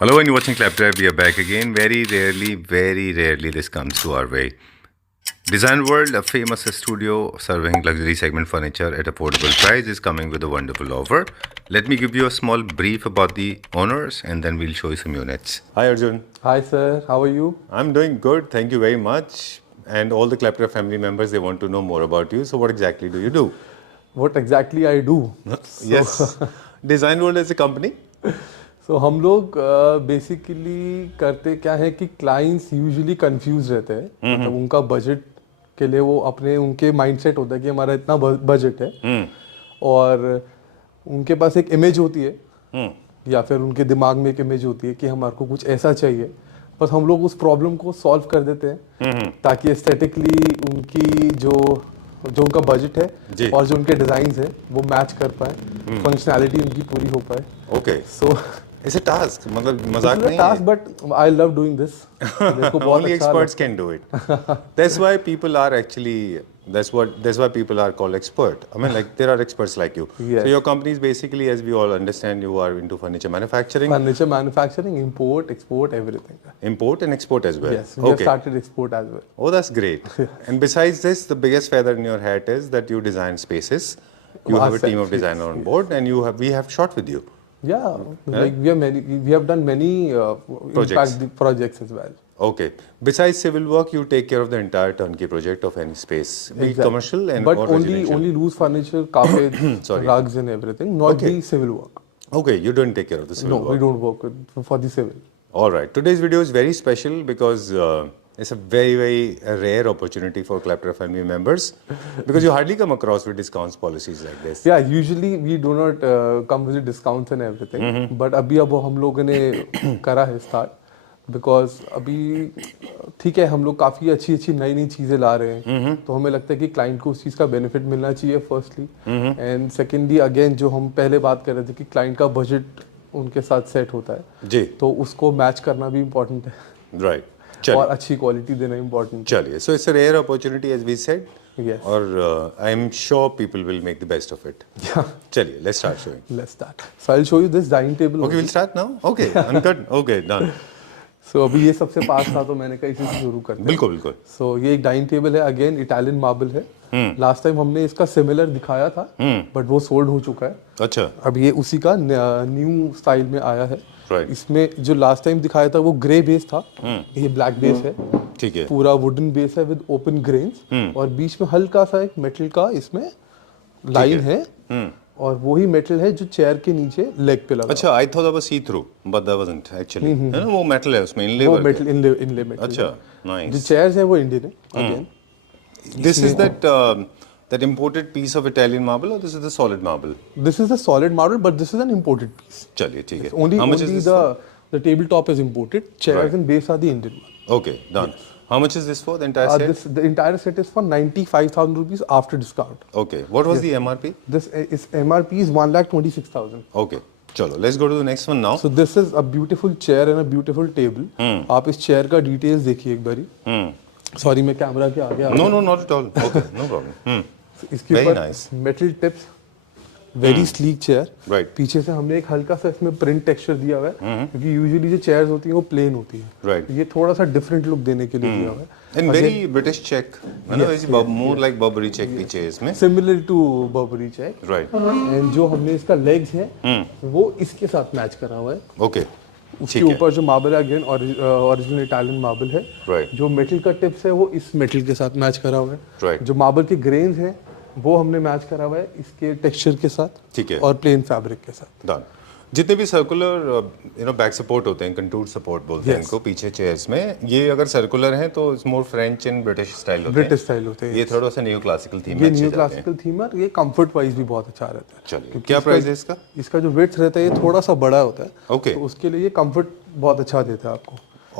Hello, and you're watching Claptrap. We are back again. Very rarely this comes to our way. Design World, a famous studio serving luxury segment furniture at affordable price, is coming with a wonderful offer. Let me give you a small brief about the owners and then we'll show you some units. Hi Arjun. Hi sir, how are you? I'm doing good. Thank you very much. And all the Claptrap family members, they want to know more about you. So what exactly do you do? What exactly I do? Yes. Design World is a company. So हम लोग basically करते क्या है कि clients usually confuse रहते हैं, मतलब उनका बजट के लिए वो अपने उनके माइंडसेट होता है कि हमारा इतना बजट है और उनके पास एक इमेज होती है या फिर उनके दिमाग में एक इमेज होती है कि हमारे को कुछ ऐसा चाहिए, बस हम लोग उस प्रॉब्लम को सॉल्व कर देते हैं ताकि एस्थेटिकली उनकी जो उनका बजट है और जो उनके डिजाइन है वो मैच कर पाए, फंक्शनैलिटी उनकी पूरी हो पाए. Okay. So It's a task. मतलब मजाक नहीं है. task, but I love doing this. Only experts can do it. That's why people are actually. That's why people are called expert. I mean, like there are experts like you. Yes. So your company is basically, as we all understand, you are into furniture manufacturing. Furniture manufacturing, import, export, everything. Import and export as well. Yes, we have started export as well. Oh, that's great. And besides this, the biggest feather in your hat is that you design spaces. You have a team of designers on board, and we have shot with you. Yeah, like we have done many projects as well. Okay. Besides civil work, you take care of the entire turnkey project of any space, be it commercial and but or residential. only loose furniture, carpets, rugs, and everything, not the civil work. Okay, you don't take care of the civil work. No, we don't work for the civil. All right. Today's video is very special because it's a very rare opportunity for Claptrap family members because you hardly come across with discounts policies like this. Yeah, usually we do not come with discounts and everything. But अभी अब हम लोगों ने करा है start because अभी ठीक है, हम लोग काफ़ी अच्छी नई चीज़ें ला रहे हैं, तो हमें लगता है कि क्लाइंट को उस चीज़ का बेनिफिट मिलना चाहिए फर्स्टली, एंड सेकेंडली अगेन जो हम पहले बात कर रहे थे कि क्लाइंट का बजट उनके साथ सेट होता है जी, तो उसको मैच करना भी इम्पोर्टेंट है. राइट. और अच्छी क्वालिटी देना इम्पोर्टेंट. चलिए, so it's a rare opportunity as we said. Yes. और I am sure people will make the best of it. चलिए, let's start showing. Let's start. So I'll show you this dining table. Okay, we'll start now. Okay, uncut. Okay, done. So अभी ये सबसे पास था तो मैंने कहा इसी से शुरू करते हैं. बिल्कुल. So ये एक डाइनिंग टेबल है, अगेन इटालियन मार्बल है. लास्ट टाइम हमने इसका सिमिलर दिखाया था बट वो सोल्ड हो चुका है. अच्छा. अब ये उसी का न्यू स्टाइल में आया है. Right. इसमें जो लास्ट टाइम दिखाया था वो ग्रे बेस था, ये ब्लैक बेस है. ठीक है. पूरा वुडन बेस है विद ओपन ग्रेन्स और बीच में हल्का सा एक मेटल का इसमें लाइन है और वही मेटल है जो चेयर के नीचे लेग पे लगा. अच्छा, I thought that was see through but that wasn't actually. है ना, वो मेटल है उसमें, इनले. वो मेटल इनले मेटल. अच्छा, नाइस. जो चेयर्स हैं वो इंडियन है again. This is that imported piece of Italian marble or this is the solid marble? This is a solid marble but this is an imported piece. चलिए, ठीक है. Only How much is this for? the tabletop is imported. Chairs and base are the Indian one. Okay, done. How much is this for, the entire set? The entire set is for 95,000 rupees after discount. Okay. What was the MRP? This is MRP is 1,26,000. Okay. चलो, let's go to the next one now. So this is a beautiful chair and a beautiful table. आप इस chair का details देखिए एक बारी. Sorry, मैं camera के आगे आ गया. No, not at all. Okay, no problem. इसके Very ऊपर nice. metal tips, very sleek chair. Right. पीछे से हमने एक हल्का सा इसमें प्रिंट टेक्सचर दिया हुआ है क्योंकि यूजुअली जो चेयर्स होती हैं वो प्लेन होती है. Right. ये थोड़ा सा डिफरेंट लुक देने के लिए दिया हुआ है. And very British check. More like Burberry check पीछे इसमें. Similar to Burberry check. Right. And जो हमने इसका लेग्स है वो इसके साथ मैच करा हुआ है. Okay. उसके ऊपर जो मार्बल है अगेन ओरिजिनल इटालियन मार्बल है. Right. जो मेटल का टिप्स है वो इस मेटल के साथ मैच करा हुआ है. Right. जो मार्बल के ग्रेन्स हैं वो हमने मैच करा हुआ है इसके टेक्सचर के साथ. ठीक है. और प्लेन फैब्रिक के साथ. Done. जितने भी सर्कुलर बैक सपोर्ट होते हैं, कंटूर सपोर्ट बोलते हैं इनको पीछे चेयर्स में, ये अगर सर्कुलर हैं तो it's more French and British style होते हैं. ब्रिटिश स्टाइल होते हैं. ये थोड़ा सा न्यू क्लासिकल थीम. ये न्यू क्लासिकल थीम है. ये कंफर्ट वाइज भी बहुत अच्छा रहता है. चलिए, क्या प्राइस है इसका? इसका जो विड्थ रहता है ये थोड़ा सा बड़ा होता है. ओके. तो उसके लिए ये कंफर्ट बहुत अच्छा देता है आपको.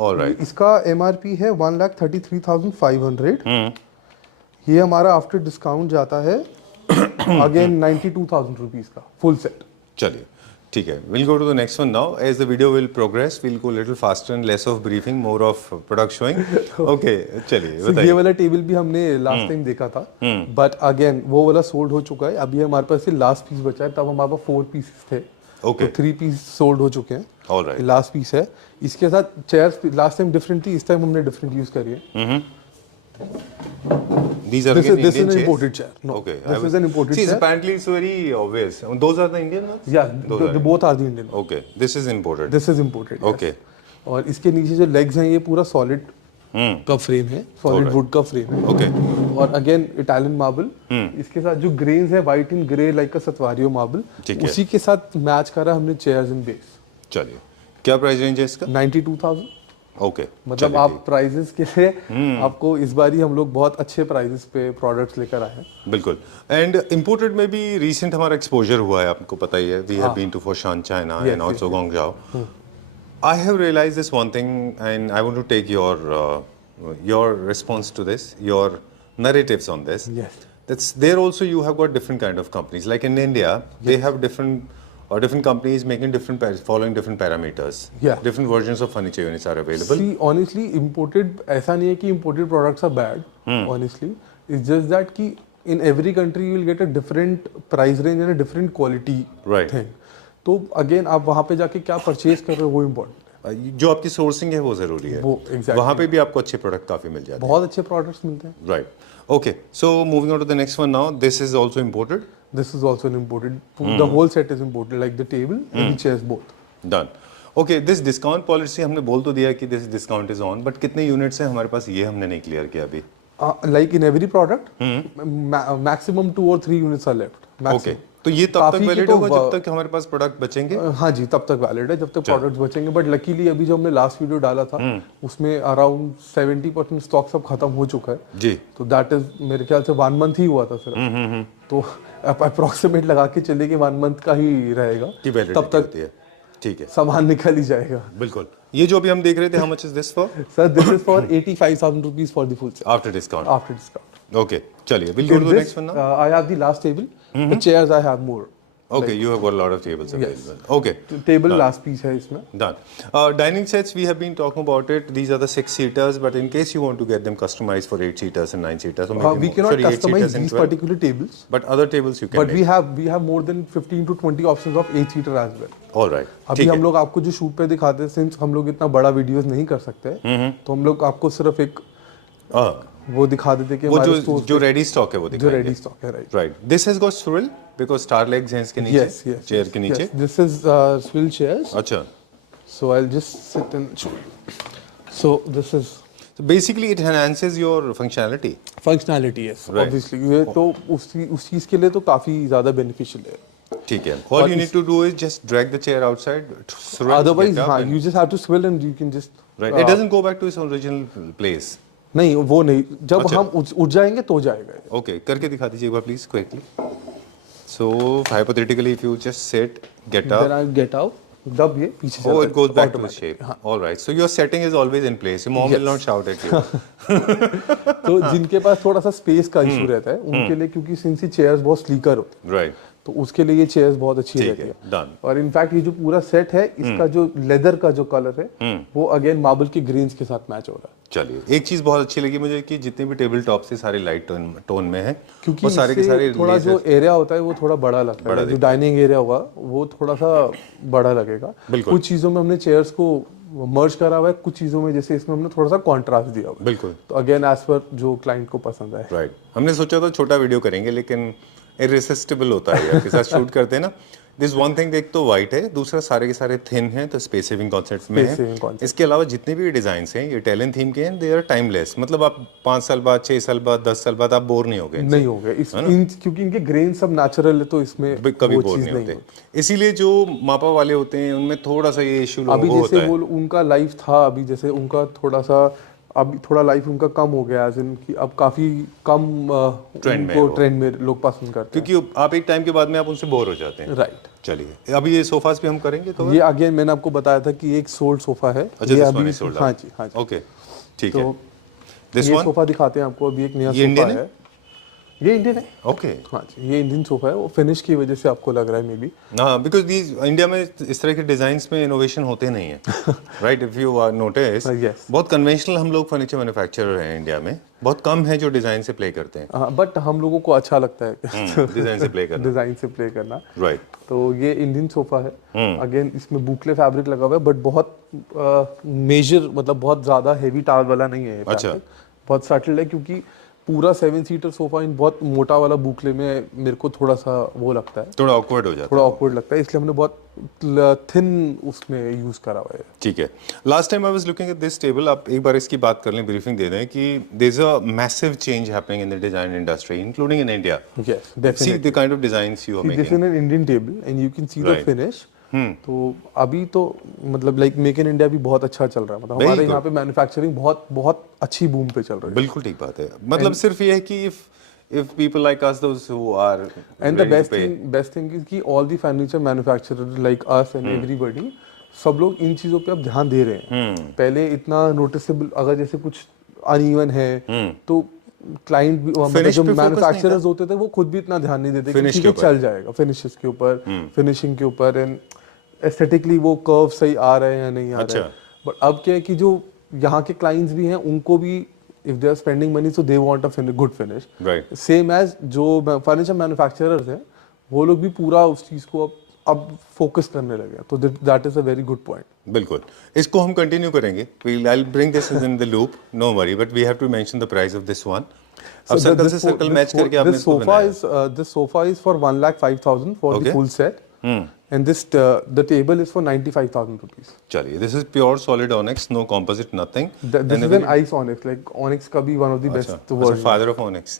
ऑलराइट. इसका MRP है 1,33,500. ये हमारा आफ्टर डिस्काउंट जाता है अगेन 92,000 रुपीज का फुल सेट. चलिए, ठीक है. We'll go to the next one now. As the video will progress, we'll go a little faster and less of briefing, more of product showing. Okay, चलिए बताइए. ये वाला टेबल भी हमने लास्ट टाइम देखा था बट अगेन वो वाला सोल्ड हो चुका है. अभी हमारे पास लास्ट पीस बचा है, तब हमारे पास 4 पीसेस थे. Okay. तो 3 पीस सोल्ड हो चुके हैं। All right. लास्ट पीस है। इसके साथ चेयर्स लास्ट टाइम डिफरेंट थी, इस टाइम हमने डिफरेंट यूज करी है। These are This again is Indian an chairs? imported chair. No, Okay. this is an imported See, chair. apparently it's very obvious. Those are the Indian ones? Yeah, Those are. both are the Indian. Okay. This is imported. This is imported. yes. Okay. और इसके नीचे जो legs हैं ये पूरा solid का frame है, solid Alright. Would का फ्रेम है। Okay. और अगेन इटालियन मार्बल, इसके साथ जो ग्रेन्स है वाइट इन ग्रे लाइक का सतवारियो मार्बल, ठीक है। उसी के साथ मैच करा हमने चेयर्स इन बेस। चलिए, क्या प्राइस रेंज है इसका? 92,000। ओके, मतलब आप प्राइजेस के लिए आपको इस बार ही हम लोग बहुत अच्छे प्राइजेस पे प्रोडक्ट्स लेकर आए हैं। बिल्कुल। एंड इंपोर्टेड में भी रिसेंट हमारा एक्सपोजर हुआ है, आपको पता ही है। We have been to Foshan China and also Guangzhou. I have realized this one thing, and I want to take your response to this, your narratives on this. Yes. That's there also you have got different kind of companies. Like in India, they have different companies making following different parameters. Yeah. Different versions of furniture units are available. See, honestly, imported ऐसा नहीं है कि imported products are bad. Honestly, it's just that कि in every country you will get a different price range and a different quality Right. thing. तो again आप वहाँ पे जाके क्या परचेज कर रहे हो वो इम्पोर्टेंट है। जो आपकी सोर्सिंग है वो जरूरी है। वो exactly. वहाँ पे भी आपको अच्छे प्रोडक्ट काफी मिल जाते हैं। बहुत अच्छे प्रोडक्ट्स मिलते हैं। Right, okay. So moving on to the next one now, this is also imported. This is also an imported. The whole set is imported, like the table and the chairs both. Done. Okay, this discount policy हमने बोल तो दिया कि this discount is on, but कितने units हैं हमारे पास ये हमने नहीं क्लियर किया अभी। Like in every product, maximum 2 or 3 units are left. Okay, तो ये तब तक वैलिड होगा जब तक हमारे पास प्रोडक्ट बचेंगे? हाँ जी, तब तक वैलिड है जब तक प्रोडक्ट्स बचेंगे। बट लकीली अभी जो हमने लास्ट वीडियो डाला था उसमें अराउंड 70% स्टॉक सब खत्म हो चुका है जी। तो दैट इज मेरे ख्याल से 1 मंथ ही हुआ था सिर्फ। तो अप्रोक्सीमेट लगा के चलिए कि 1 मंथ का ही रहेगा, तब तक ठीक है, सामान निकल ही जाएगा। बिल्कुल। ये जो अभी हम देख रहे थे, how much is this for? Sir this is for 85,000 rupees for the full set after discount. After discount. Okay, चलिए, we'll go to the next one now. I have the last table. The chairs I have more. Okay, you have got a lot of tables available. Okay. Table last piece है इसमें। Done. Dining sets, we have been talking about it. These are the 6-seaters, but in case you want to get them customized for 8-seaters and 9-seaters, or maybe We cannot 8 customize seaters and these 12, particular tables. but other tables you can But make. we have more than 15 to 20 options of 8-seater as well. All right. अभी हम लोग आपको जो shoot पे दिखाते हैं, since हम लोग इतना बड़ा वीडियोस नहीं कर सकते, तो हम लोग आपको सिर्फ एक वो दिखा देते कि वो हमारे जो stores जो पे रेडी स्टॉक है वो जो दिखाएंगे। रेडी स्टॉक है, right. Right, this has got swivel because star legs हैं इसके नीचे, Yes, चेयर के नीचे। This is swivel chairs. अच्छा, So I'll just sit and show you. So this is so basically it enhances your functionality. functionality, yes, Right. obviously. ये तो उस चीज के लिए तो काफी ज्यादा बेनिफिशियल है। ठीक है, all you need to do is just drag the chair outside, swivel, Otherwise, get up हाँ, and- you just have to swivel and you can just right, it doesn't go back to its original place. नहीं वो नहीं, जब अच्छा। हम उठ जाएंगे तो जाएगा ये। ओके, करके दिखा दीजिए एक बार please quickly. So hypothetically if you just sit, get Then up, I get out, दब ये पीछे oh, चला it goes back to its automatic. shape. All right, so your setting is always in place. Your mom will not shout at you. तो जिनके पास थोड़ा सा space का issue रहता है उनके लिए, क्योंकि सिंस चेयर्स बहुत स्लीकर होते हैं, Right. तो उसके लिए ये चेयर्स बहुत अच्छी ठीक रहती है, है। done. और इनफैक्ट ये जो पूरा सेट है इसका जो लेदर का जो कलर है वो अगेन मार्बल के ग्रेन्स के साथ मैच हो रहा है। चलिए, एक चीज बहुत अच्छी लगी मुझे कि जितने भी टेबल टॉप से सारे लाइट टोन में है, क्योंकि वो सारे के इससे सारे थोड़ा laser- जो एरिया होता है वो थोड़ा बड़ा लगता है, जो डाइनिंग एरिया होगा वो थोड़ा सा बड़ा लगेगा। बिल्कुल। कुछ चीजों में हमने चेयर्स को मर्ज करा हुआ है, कुछ चीजों में जैसे इसमें हमने थोड़ा सा कॉन्ट्रास्ट दिया हुआ है। बिल्कुल, तो अगेन एज पर जो क्लाइंट को पसंद आए। राइट। हमने सोचा था छोटा वीडियो करेंगे, लेकिन इररेसिस्टिबल होता है आपके साथ शूट करते हैं ना। दिस वन थिंग, एक तो वाइट है, दूसरा सारे के सारे थिन हैं, तो स्पेस सेविंग कॉन्सेप्ट में Space saving है। concept. इसके अलावा जितने भी डिजाइन हैं ये इटालियन थीम के हैं, दे आर टाइमलेस। मतलब आप 5 साल बाद, 6 साल बाद, 10 साल बाद आप बोर नहीं होगे नहीं हो गए क्योंकि इनके ग्रेन सब नेचुरल है, तो इसमें कभी वो बोर चीज नहीं नहीं होते। होती। इसीलिए जो मापा वाले होते हैं उनमें थोड़ा सा ये इशू अभी होता जैसे है। वो उनका लाइफ था, अभी जैसे उनका थोड़ा सा अभी थोड़ा लाइफ उनका कम हो गया, एज इन कि अब काफी कम ट्रेंड में उनको है ट्रेंड में लोग पसंद करते हैं। क्योंकि आप एक टाइम के बाद में आप उनसे बोर हो जाते हैं। राइट। चलिए, अभी ये सोफास भी हम करेंगे तो ये अगेन मैंने आपको बताया था कि एक सोल्ड सोफा है। अच्छा, ये this अभी one is sold out. हाँ जी, हाँ जी। ओके, ठीक तो है। दिस ये वन सोफा दिखाते हैं आपको, अभी एक नया ये सोफा Indian है। ये इंडियन है। ओके। हाँ जी, ये इंडियन सोफा है, वो फिनिश की वजह से आपको लग रहा है मे बी। हाँ, बिकॉज दीज इंडिया में इस तरह के डिजाइन्स में इनोवेशन होते नहीं है, right? If you are notice, Yes. बहुत कन्वेंशनल हम लोग फर्नीचर मैन्युफैक्चरर हैं इंडिया में, बहुत कम है जो डिजाइन से प्ले करते हैं। हाँ, बट हम लोगों को अच्छा लगता है डिजाइन से प्ले करना, डिजाइन से प्ले करना। राइट? तो ये इंडियन सोफा है। अगेन इसमें बुकले फैब्रिक लगा हुआ है, बट बहुत मेजर, मतलब बहुत ज्यादा हेवी टावल वाला नहीं है ये अच्छा। fabric। बहुत सटल है, क्योंकि पूरा 7 सीटर सोफा इन बहुत मोटा वाला बुकले में मेरे को थोड़ा सा वो लगता है, थोड़ा ऑकवर्ड हो जाता थोड़ा ऑकवर्ड लगता है, इसलिए हमने बहुत थिन उसमें यूज करा हुआ है। ठीक है। Last time I was looking at this table, आप एक बार इसकी बात कर लें, ब्रीफिंग दे दें कि there is a massive change happening in the design industry including in India. Yes, see definitely. The kind of designs you are this making. Is an Indian table and you can see the Right. Finish. तो अभी तो मतलब like make in India भी बहुत अच्छा चल रहा है, मतलब Very हमारे good. यहाँ पे मैन्युफैक्चरिंग बहुत बहुत अच्छी बूम पे चल रही है। बिल्कुल ठीक बात है। मतलब सिर्फ ये है कि if people like us, those who are and the ready to pay, best thing is कि all the furniture manufacturer like us and everybody, सब लोग इन चीजों पे अब ध्यान दे रहे हैं। पहले इतना नोटिसेबल, अगर जैसे कुछ अनइवन है तो क्लाइंट भी, मतलब Finish जो पे focus नहीं मैन्युफैक्चरर्स होते थे वो खुद भी इतना ध्यान नहीं देते कि Finish ठीक के है ऊपर। चल जाएगा, फिनिशेस के ऊपर, फिनिशिंग के ऊपर, एंड एस्थेटिकली वो कर्व सही आ रहे हैं या नहीं आ रहे अच्छा। हैं। बट अब क्या है कि जो यहाँ के क्लाइंट्स भी हैं उनको भी, if they are spending money so they want a good finish, right? Same as जो फर्नीचर मैन्युफैक्चरर्स हैं वो लोग भी पूरा उस चीज को अब फोकस करने लगे हैं। तो that is a very good point. बिल्कुल, इसको हम कंटिन्यू करेंगे। I'll bring this in the loop, no worry, but we have to mention the price of this one. अब सर्कल से सर्कल मैच करके आपने इसको बनाया। This sofa is for 1,05,000 for Okay. the full set, and the table is for 95,000 rupees. चलिए, this is pure solid onyx, no composite, nothing. This is an ice onyx, like onyx का भी one of the best versions. Father of onyx.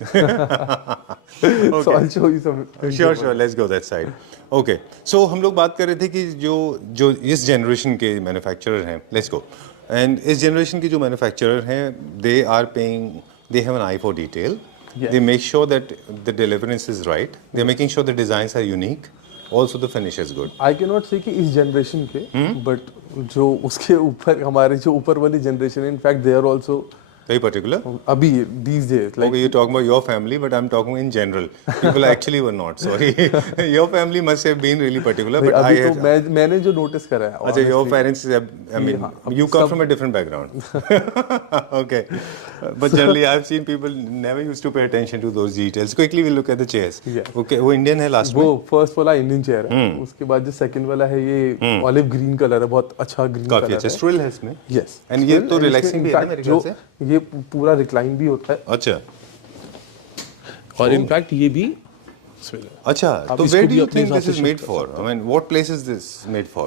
So I'll show you some. Sure, let's go that side. Okay, so हम लोग बात कर रहे थे कि जो इस जनरेशन के मैन्युफैक्चरर हैं, लेट्स गो, एंड इस जनरेशन के जो मैन्युफैक्चरर हैं, they are paying, they have an eye for detail, Yes. They make sure that the deliverance is right, they are making sure the designs are unique, also the finish is good. I cannot say कि इस generation के, but जो उसके ऊपर हमारे जो ऊपर वाली जनरेशन है, in fact they are also Very particular? अभी these days, like Okay, you're talking about your family, but I'm talking in general. People actually were not. Sorry, your family must have been really particular, but I अभी have. तो मैंने जो notice करा है, अच्छा, your honestly, parents have, I mean, हाँ, you come सब- from a different background. Okay. But generally, I've seen people never used to pay attention to those details. Quickly, we'll look at the chairs. Yes. Okay, वो Indian है last वो में. First वाला Indian chair है, उसके बाद जो second वाला है ये ऑलिव ग्रीन कलर है, बहुत अच्छा ग्रीन काफी कलर अच्छा है। स्ट्रिल है इसमें. यस, And ये तो relaxing भी है ना मेरे ख्याल से? ये पूरा रिक्लाइन भी होता है, अच्छा. और इनफैक्ट ये भी अच्छा, आप तो इसको where भी do you अपने think हिसाब this से is shift made कर for? I mean, what place is this made for?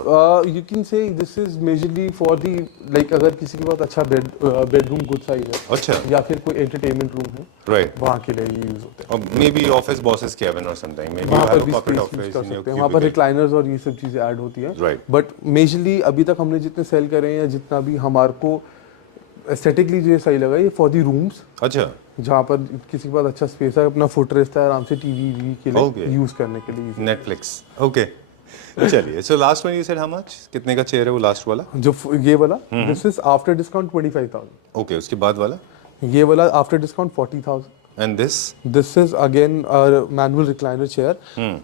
You can say this is majorly for the, like अगर किसी के पास अच्छा बेडरूम गुड साइज है, अच्छा, या फिर कोई एंटरटेनमेंट रूम है, right. वहाँ के लिए ये यूज होते हैं। Or maybe office boss's cabin or something. Maybe you वहाँ पर have a भी corporate स्पेस यूज office कर in your सकते हैं, वहाँ पर cubicle. रिक्लाइनर्स और ये सब चीजें ऐड होती हैं। Right. बट मेजरली अभी तक हमने जितने सेल करे हैं, या जितना भी हमारे को एस्थेटिकली जो ये सही लगा, ये फॉर दी रूम्स, अच्छा, जहाँ पर किसी के पास अच्छा स्पेस है, अपना फुट रेस्ट है, आराम से टीवी के Okay. लिए यूज करने के लिए easy। Netflix. Okay. चलिए, so last one you said how much? कितने का चेयर है वो last वाला? जो ये वाला, this is after discount 25,000। Okay, उसके बाद वाला? ये वाला after discount 40,000। And this? This is again manual recliner chair.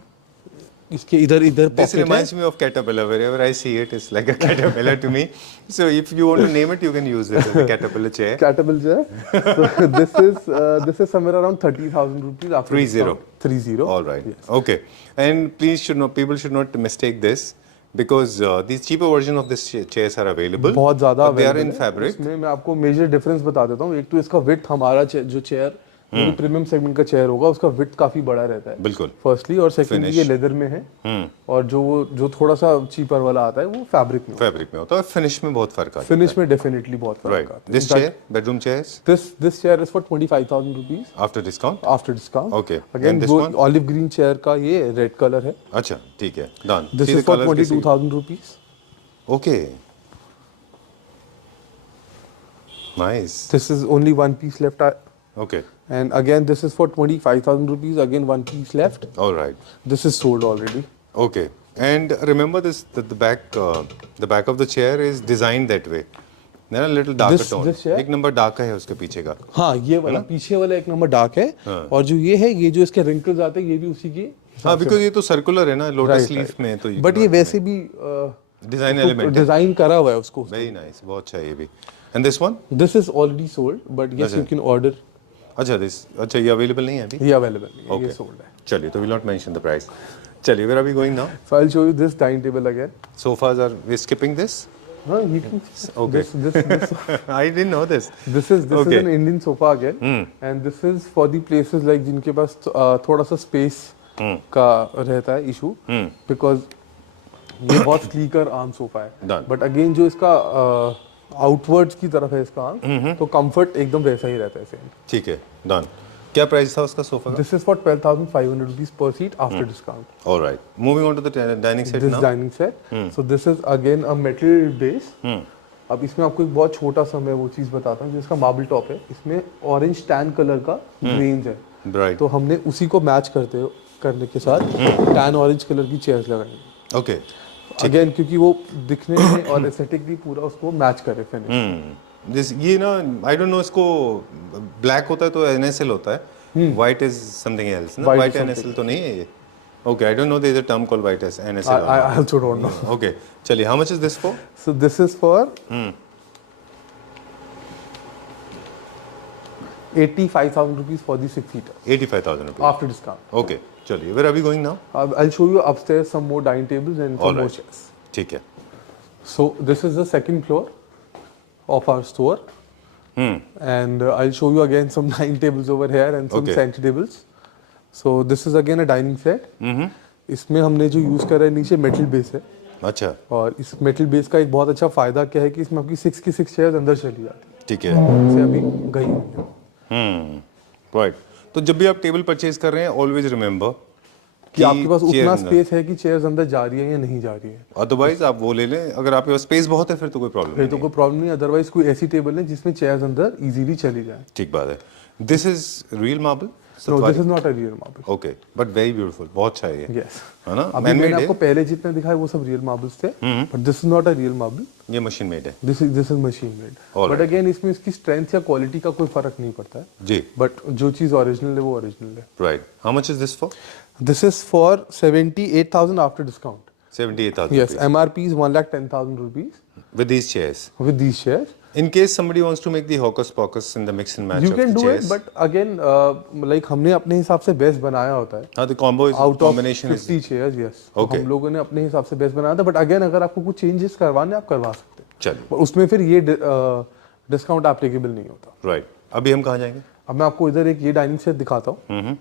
इसके इधर This पॉकेट है। reminds me of Caterpillar. Wherever I see it, it's like a caterpillar to me. So if you want to name it, you can use this as a Caterpillar chair. Caterpillar chair. So this is somewhere around 30,000 rupees after 30. discount. 30. All right. Okay. And please people should not mistake this because these cheaper version of this chairs are available. बहुत ज़्यादा but they are in available है। fabric. इसमें मैं आपको major difference बता देता हूँ। एक तो इसका विड्थ, हमारा जो चेयर प्रीमियम सेगमेंट का चेयर होगा, उसका विड्थ काफी बड़ा रहता है बिल्कुल. फर्स्टली, और सेकंडली Finish. ये लेदर में है, और जो थोड़ा सा चीपर वाला आता है वो फैब्रिक में। फैब्रिक में होता है, फिनिश में बहुत फर्क आता है. फिनिश में डेफिनेटली बहुत फर्क Right. आता है। This chair, bedroom chairs, This chair is for 25,000 rupees after discount. after discount. Okay. Again, And this वो one? ऑलिव ग्रीन चेयर का ये रेड कलर है। अच्छा, ठीक है, done. This See is the for colours कैसी- 22,000 rupees. Okay. Nice. This is only one piece left. Okay. And again, this is for 25,000 rupees. Again, one piece left. All right. This is sold already. Okay. And remember this, that the back of the chair is designed that way. ना little darker This- tone, this chair? एक number dark है उसके पीछे का। हाँ ये वाला पीछे वाला एक नंबर डार्क है, और जो ये है, ये जो इसके रिंकल्स आते हैं ये भी उसी की हाँ, बिकॉज ये तो सर्कुलर है ना, लोटस लीफ में, तो बट ये वैसे भी डिजाइन एलिमेंट डिजाइन करा हुआ है उसको। वेरी नाइस, बहुत अच्छा है ये भी। And this one? This is already sold, but yes you can order. अच्छा ये अवेलेबल नहीं है अभी? ये अवेलेबल है, ये Okay. सोल्ड है। चलिए, तो will not mention the price. चलिए, where are we going now? So I'll show you this dining table again. Sofas are we skipping this? Huh, you can Okay. this I didn't know this. this is Okay. an Indian sofa again, and this is for the places like जिनके पास थोड़ा सा space का रहता है issue, because ये बहुत sleeker arm sofa है। Done. But again जो इसका outwards की तरफ है इसका arm, तो comfort एकदम वैसा ही रहता है same। ठीक है, डन। क्या प्राइस था उसका सोफा का? This is for 12,500 rupees per seat after discount. Alright, moving on to the dining set This now. dining set. So this is again a metal base. अब इसमें आपको एक बहुत छोटा सा मैं वो चीज़ बताता हूँ, जिसका मार्बल टॉप है, इसमें ऑरेंज टैन कलर का ग्रेन्स है, राइट, तो हमने उसी को मैच करने के साथ टैन ऑरेंज कलर की चेयर्स लगाई ओके। अगेन, क्योंकि वो दिखने में और एस्थेटिकली पूरा उसको मैच करे फिनिश। दिस ये ना, आई डोंट नो, इसको ब्लैक होता है तो एनएसएल होता है, व्हाइट इज समथिंग एल्स ना, White व्हाइट is एनएसएल तो नहीं है ये? Okay, I don't know there is a term called white NSL. I also don't know. Okay, चलिए, how much is this for? So this is for 85,000 rupees for the 6-seater 85,000 rupees after discount. Okay, चलिए, where are we going now? I'll show you upstairs some more dining tables and some more Alright. chairs. ठीक है। So this is the second floor of our store, and I'll show you again some dining tables over here and some Okay. center tables. So this is again a dining set. इसमें हमने जो use करा है नीचे metal base है, अच्छा, और इस मेटल बेस का एक बहुत अच्छा फायदा क्या है कि इसमें आपकी 6 की 6 चेयर्स अंदर चली जाती है, ठीक है। जैसे अभी गई हुई है। राइट, तो जब भी आप टेबल परचेज कर रहे हैं, ऑलवेज रिमेंबर कि आपके पास उतना स्पेस है कि चेयर्स अंदर जा रही है या नहीं जा रही है। अदरवाइज आप वो ले लें, अगर आपके पास स्पेस बहुत है फिर तो कोई प्रॉब्लम फिर नहीं। तो कोई प्रॉब्लम नहीं, अदरवाइज कोई ऐसी टेबल है जिसमें चेयर्स अंदर इजीली चली जाए। ठीक बात है। This is real marble? No, this is not a real marble. Okay, but very beautiful, बहुत अच्छा है ये, Yes. है ना? अभी मैन मैंने मेड आपको है, पहले जितने दिखाए वो सब रियल मार्बल्स थे, but this is not a real marble, ये मशीन मेड है। This is machine made. Alright. But again इसमें इसकी स्ट्रेंथ या क्वालिटी का कोई फर्क नहीं पड़ता है, जी, बट जो चीज ओरिजिनल है वो ओरिजिनल है। Right. How much is this for? This is for 78,000 after discount. 78,000 yes, MRP is 1,10,000 rupees with these chairs. with these chairs. In case somebody wants to make the hocus pocus in the mix and match You of can the do it, chairs. but again, like हमने अपने हिसाब से best बनाया होता है। हाँ, the combo is out of combination is 50 chairs, yes. तो Okay. हम लोगों ने अपने हिसाब से बेस्ट बनाया था, बट अगेन अगर आपको कुछ चेंजेस करवाने आप करवा सकते हैं, चलिए, पर उसमें फिर ये डिस्काउंट एप्लीकेबल नहीं होता। राइट। अभी हम कहाँ जाएंगे? अब मैं आपको इधर एक ये डाइनिंग सेट दिखाता हूँ।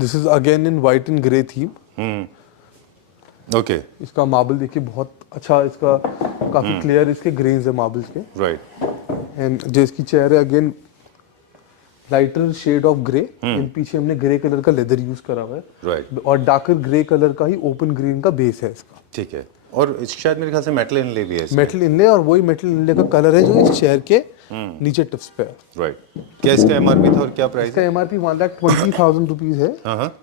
This is again in white and grey theme. Okay, इसका मार्बल देखिए बहुत अच्छा, इसका काफी क्लियर इसके ग्रेन्स है मार्बल्स के, राइट, एंड जो इसकी चेयर है again lighter shade of grey, इन पीछे हमने ग्रे कलर का लेदर यूज करा हुआ है, राइट, और डार्कर ग्रे कलर का ही ओपन ग्रीन का बेस है इसका। ठीक है। और शायद मेरे ख्याल से मेटल इनले भी है इसमें। मेटल इनले, और वही मेटल इनले का कलर है जो इस चेयर के नीचे टिप्स पे है। राइट। क्या इसका एमआरपी था और क्या प्राइस इसका है? MRP 1,20,000 रुपीज है, हाँ हाँ,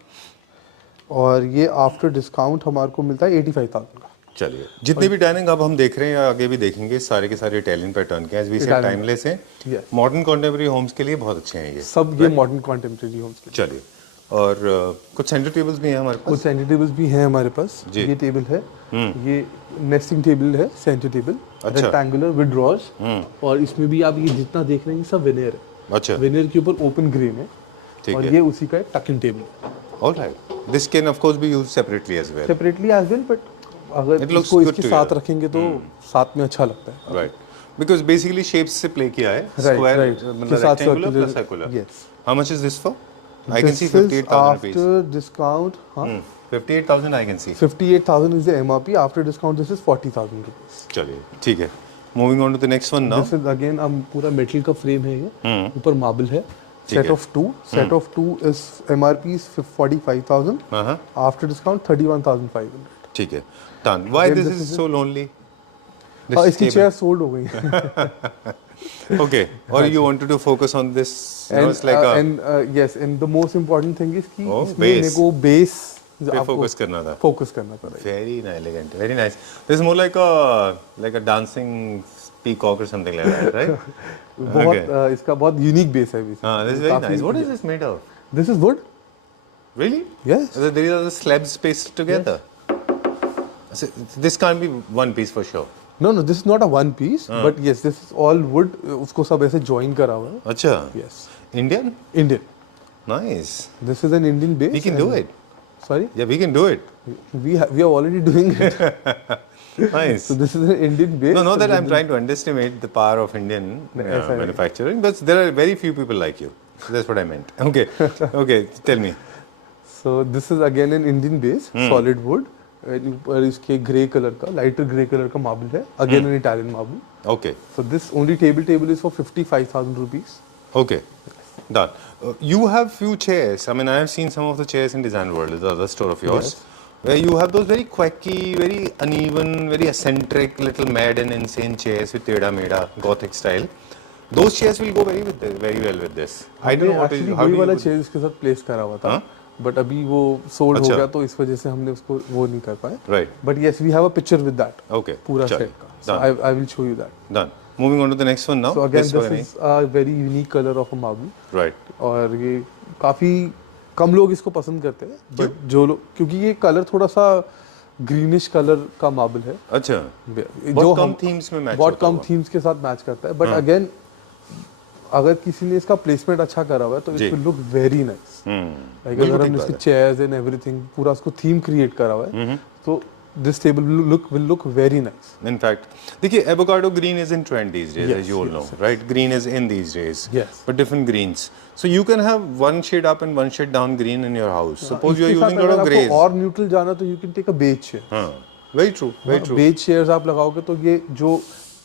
और ये आफ्टर डिस्काउंट हमारे को मिलता है 85,000 का। चलिए, जितने भी डाइनिंग अब हम देख रहे हैं या आगे भी देखेंगे, सारे के सारे इटालियन पैटर्न के, एज वी से Italian. टाइमलेस हैं, Yes. मॉडर्न कॉन्टेम्पररी होम्स के लिए बहुत अच्छे हैं ये। सब ये मॉडर्न कॉन्टेम्परेरी होम्स के। चलिए, और कुछ सेंटर टेबल्स भी हैं हमारे कुछ पास। सेंटर टेबल्स भी हैं हमारे पास। जी। ये टेबल है, ये नेस्टिंग टेबल है, सेंटर टेबल, अच्छा। रेक्टेंगुलर विद ड्रॉर्स, और इसमें भी आप ये जितना देख रहे हैं ये सब विनेयर है। अच्छा, विनेयर के ऊपर ओपन ग्रीन है, ठीक और है। ये उसी का tuck in table alright, this can of course be used separately as well. Separately as well, but अगर It looks इसको good इसके together. साथ रखेंगे तो साथ में अच्छा लगता है। राइट, बिकॉज बेसिकली शेप्स से प्ले किया है, Right, स्क्वायर right. मतलब के साथ rectangular circular- plus circular. yes. How much is this for? I can see This is 58,000 rupees. after discount, हाँ, 58,000 I can see. 58,000 is the MRP. After discount, this is 40,000 rupees. चलिए, ठीक है। Moving on to the next one now. This is again पूरा metal का frame है ये, ऊपर marble है। ठीक Set है। of two. Set of two is MRP is 45,000. हाँ, After discount 31,500. ठीक है। Done. Why Then this this is is so lonely? इसकी चेयर सोल्ड हो गई है। ओके, और you wanted to focus on this, you know, it's like a and yes, and the most important thing is कि Oh, इसमें base. मेरे को base पे फोकस करना था. फोकस करना पड़ेगा. Very elegant, very nice. This is more like a dancing peacock or something like that, right? बहुत इसका बहुत यूनिक बेस है भी. This is very nice. What is this made of? This is wood. Really? Yes. So there are the slabs pasted together. So this can't be one piece for sure. No, this is not a one piece, but yes, this is all wood. उसको सब ऐसे join करा हुआ है. अच्छा. Yes. Indian? Indian. Nice. This is an Indian base. We can do it. Sorry? Yeah, we can do it. We are already doing it. Nice. So this is an Indian base. No, not that I'm trying to underestimate the power of Indian manufacturing, but there are very few people like you. That's what I meant. Okay. Okay, tell me. So this is again an Indian base, solid wood. ऊपर इसके grey colour का, lighter grey colour का marble है. Again an Italian marble. Okay. So this only table is for 55,000 rupees. Okay. Done. You have few chairs. I mean, I have seen some of the chairs in Design World, the other store of yours, where you have those very quirky, very uneven, very eccentric, little mad and insane chairs with teda meda Gothic style. Those chairs will go very well with this. I don't know what is. Actually How वही do वाला you? Chair इसके साथ place करा हुआ था. But अभी वो sold हो अच्छा. गया तो इस वजह से हमने उसको वो नहीं कर पाए. Right. But yes we have a picture with that. Okay. पूरा चलिए. सेट का. So I will show you that. Done. Moving on to the next one now. So again one this is a very unique color of a marble. Right. और ये काफी कम लोग इसको पसंद करते हैं. बट जो लोग, क्योंकि ये कलर थोड़ा सा ग्रीनिश कलर का मार्बल है. अच्छा. जो बहुत कम themes में match बहुत होता कम होगा. थीम्स के साथ मैच करता है. बट अगेन अगर किसी ने इसका प्लेसमेंट अच्छा करा हुआ है तो it will look very nice. Like अगर हमने इसकी चेयर्स एंड एवरीथिंग पूरा उसको थीम क्रिएट करा हुआ है तो this table will look very nice. In fact, देखिए avocado green is in trend these days, as you all know, right? Green is in these days. Yes. But different greens. So you can have one shade up and one shade down green in your house. Suppose you are using a lot of grays. और neutral जाना तो you can take a beige chair. हाँ, very true, very true. Beige chairs आप लगाओगे तो ये जो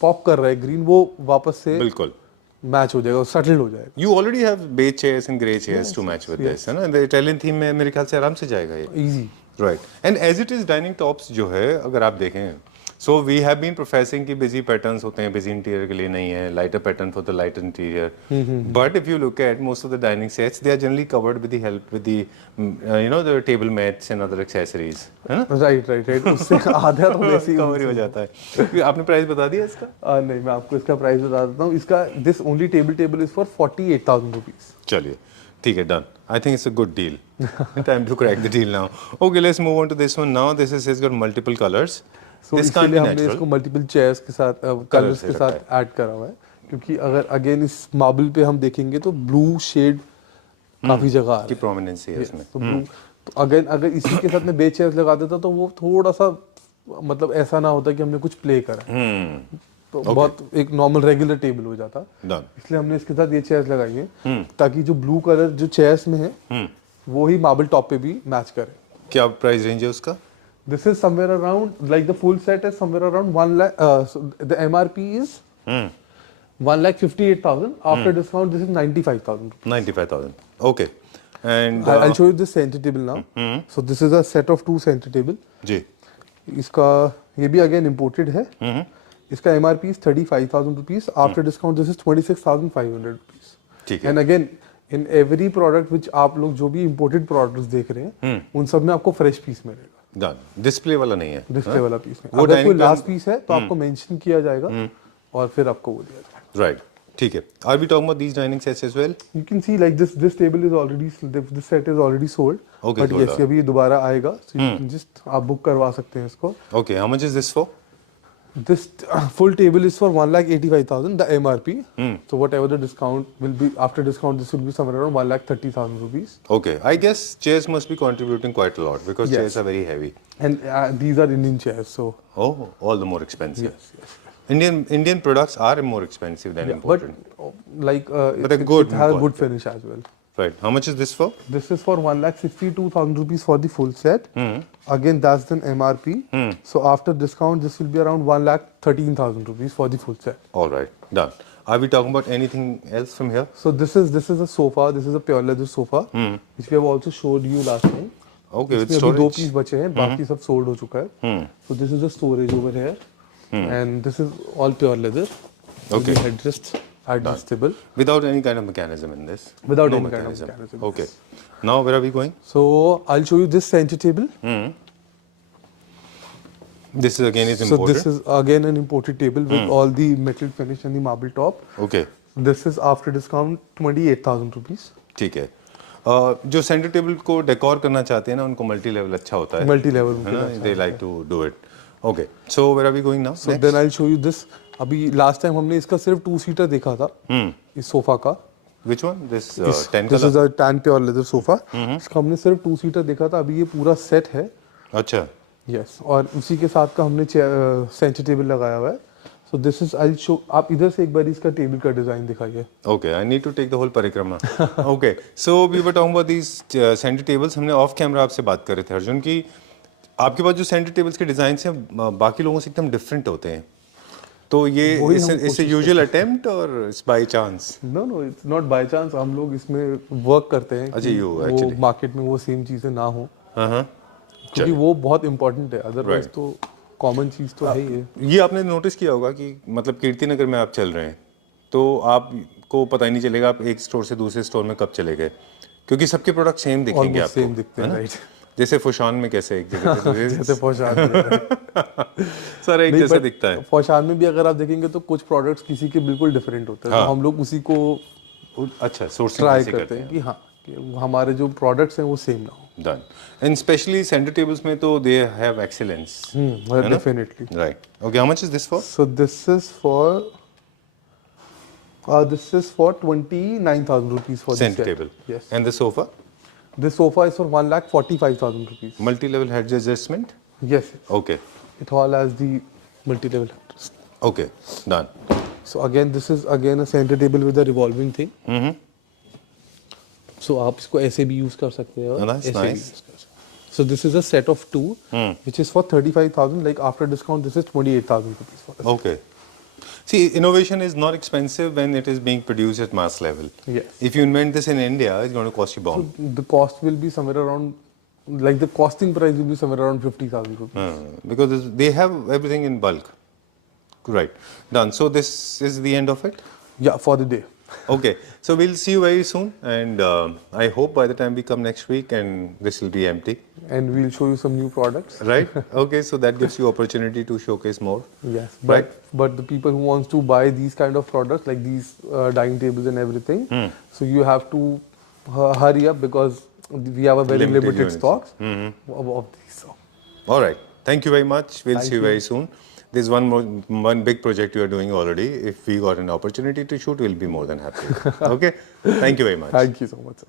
pop कर रहा है ग्रीन वो वापस से बिल्कुल. मैच हो जाएगा, सेटल हो जाएगा. You already have beige chairs and grey chairs to match with this, है ना? The Italian theme में मेरे ख्याल से आराम से जाएगा ये. Easy. Right. And as it is dining tops जो है अगर आप देखें, so we have been professing कि busy patterns होते हैं, busy interior के लिए नहीं है, lighter pattern for the light interior. But if you look at most of the dining sets, they are generally covered with the help with the the table mats and other accessories. है ना? Right उससे आधा तो वैसे ही cover ही हो जाता है. आपने प्राइस बता दिया इसका? नहीं, मैं आपको इसका प्राइस बता देता हूँ. इसका this only table is for 48,000 rupees. चलिए ठीक है, done. I think it's a good deal. Time to crack the deal now. Okay, let's move on to this one now. This has got multiple colors. So This can't इसलिए be हमने natural. इसको multiple chairs के साथ colours के साथ add करा हुआ है, क्योंकि अगर अगेन इस मार्बल पे हम देखेंगे तो ब्लू शेड काफी जगह आ रहा की है. प्रोमिनेंस है इसमें. तो ब्लू तो अगेन अगर इसी के साथ में बेज चेयर्स लगा देता तो वो थोड़ा सा मतलब ऐसा ना होता कि हमने कुछ प्ले करा. तो बहुत एक नॉर्मल रेगुलर टेबल हो जाता. Done. इसलिए हमने इसके साथ ये चेयर्स लगाई हैं ताकि जो ब्लू कलर जो चेयर्स में है वो ही मार्बल टॉप पे भी मैच करे. क्या प्राइस रेंज है उसका? This is somewhere around, like the full set is somewhere around 1 lakh. So the MRP is 1,58,000. After discount, this is 95,000. 95,000. Okay. And I'll show you this center table now. So this is a set of 2 center table. जी. इसका ये भी again imported है. इसका MRP is 35,000 rupees. After discount, this is 26,500 rupees. ठीक है. And again, in every product which आप लोग जो भी imported products देख रहे हैं, उन सब में आपको fresh piece मिलेगा. Done. डिस्प्ले वाला नहीं है. डिस्प्ले वाला पीस में वो अगर कोई dining लास्ट पीस है तो आपको मेंशन किया जाएगा और फिर आपको वो दिया जाएगा. Right. ठीक है. Are we talking about these dining sets as well? You can see like this table is already, this set is already sold. Okay, but sold yes, out. अभी दोबारा आएगा. So you can just आप book करवा सकते हैं इसको. Okay. How much is this for? This full table is for 1,85,000 the MRP. So whatever the discount will be after discount, this will be somewhere around 1,30,000 rupees. Okay. I guess chairs must be contributing quite a lot because Yes. chairs are very heavy. And these are Indian chairs, so Oh, all the more expensive. yes. Indian products are more expensive than But imported. like But they're good it has quality. good finish as well. Right. How much is this for? This is for 1,62,000 rupees for the full set. Again, that's the MRP. So after discount, this will be around 1,13,000 rupees for the full set. All right. Done. Are we talking about anything else from here? So this is a sofa. This is a pure leather sofa, which we have also showed you last time. Okay. With इसमें अभी 2 storage. Piece बचे हैं, बाकी सब sold हो चुका है. So this is the storage over here, and this is all pure leather. Okay. The headrest adjustable Without any kind of mechanism in this. without No any kind of mechanism. Okay. Now where are we going? So I'll show you this center table. This is again is So imported. this is again an imported table with all the metal finish and the marble top. Okay. This is after discount 28,000 rupees. ठीक है. जो centre table को decor करना चाहते हैं ना उनको multi level अच्छा होता है. Multi level. है ना? They like to do it. Okay. So where are we going now? So then I'll show you this. अभी लास्ट टाइम हमने इसका सिर्फ 2-seater देखा था इस सोफा का. Which one? This 10 This is color. a tan pure leather sofa. इसका हमने सिर्फ 2-seater देखा था. अभी ये पूरा सेट है. अच्छा. यस और उसी के साथ का हमने सेंटर टेबल लगाया हुआ है. So this is I show. आप इधर से एक बार इसका टेबल का डिजाइन दिखाइए. Okay, I need to take the whole परिक्रमा. Okay, so we were talking about these center tables. हमने ऑफ कैमरा आपसे बात कर रहे थे अर्जुन की आपके पास जो सेंटर टेबल्स के डिजाइन हैं बाकी लोगों से एकदम डिफरेंट होते हैं. तो ये इससे यूजुअल अटेम्प्ट और it's by chance. No it's not by chance. हम लोग इसमें वर्क करते हैं अच्छा, कि you वो actually. मार्केट में वो सेम चीजें ना हो हाँ. क्योंकि वो बहुत इंपॉर्टेंट है. Otherwise Right. तो कॉमन चीज तो है ही है. ये आपने नोटिस किया होगा कि मतलब कीर्ति नगर में आप चल रहे हैं तो आपको पता ही नहीं चलेगा आप एक स्टोर से दूसरे स्टोर में कब चले गए क्योंकि सबके प्रोडक्ट सेम दिखेंगे Almost आपको. same दिखते हैं, है ना? right. जैसे फुशान में कैसे एक जगह पे जैसे फौशान सारा एक जैसा दिखता है. फौशान में भी अगर आप देखेंगे तो कुछ प्रोडक्ट्स किसी के बिल्कुल डिफरेंट होते हैं. हाँ. तो हम लोग उसी को अच्छा सोर्सिंग ट्राई कैसे करते हैं कि हाँ कि हमारे जो प्रोडक्ट्स हैं वो सेम ना हो. Done. And specially centre tables में तो they have excellence. Definitely. Right. Okay, how much is this for? So this is for 29,000 rupees for Center this set. table. Yes. And the sofa? This sofa is for 1,45,000 rupees. Multi-level head adjustment? Yes. Okay. It all has the multi-level headrest. Okay. Done. So again, this is again a center table with a revolving thing. So आप इसको ऐसे भी use कर सकते हैं और Oh, that's ऐसे भी nice. use कर सकते हैं. So this is a set of two, which is for 35,000. Like after discount, this is 28,000 rupees for this. Okay. See, innovation is not expensive when it is being produced at mass level. Yes. If you invent this in India, it's going to cost you bomb. The cost will be somewhere around, like the costing price will be somewhere around 50,000 rupees. Because they have everything in bulk. Right. Done. So this is the end of it? Yeah, for the day. Okay. So we'll see you very soon. And I hope by the time we come next week and this will be empty. And we'll show you some new products. Right? Okay. So that gives you opportunity to showcase more. Yes, Right. but the people who wants to buy these kind of products like these dining tables and everything, so you have to hurry up because we have a very Limited limited units. stocks of these. So. All right. Thank you very much. We'll Thank see you you. very soon. There's one big project you are doing already. If we got an opportunity to shoot, we'll be more than happy. Okay? Thank you very much. Thank you so much, sir.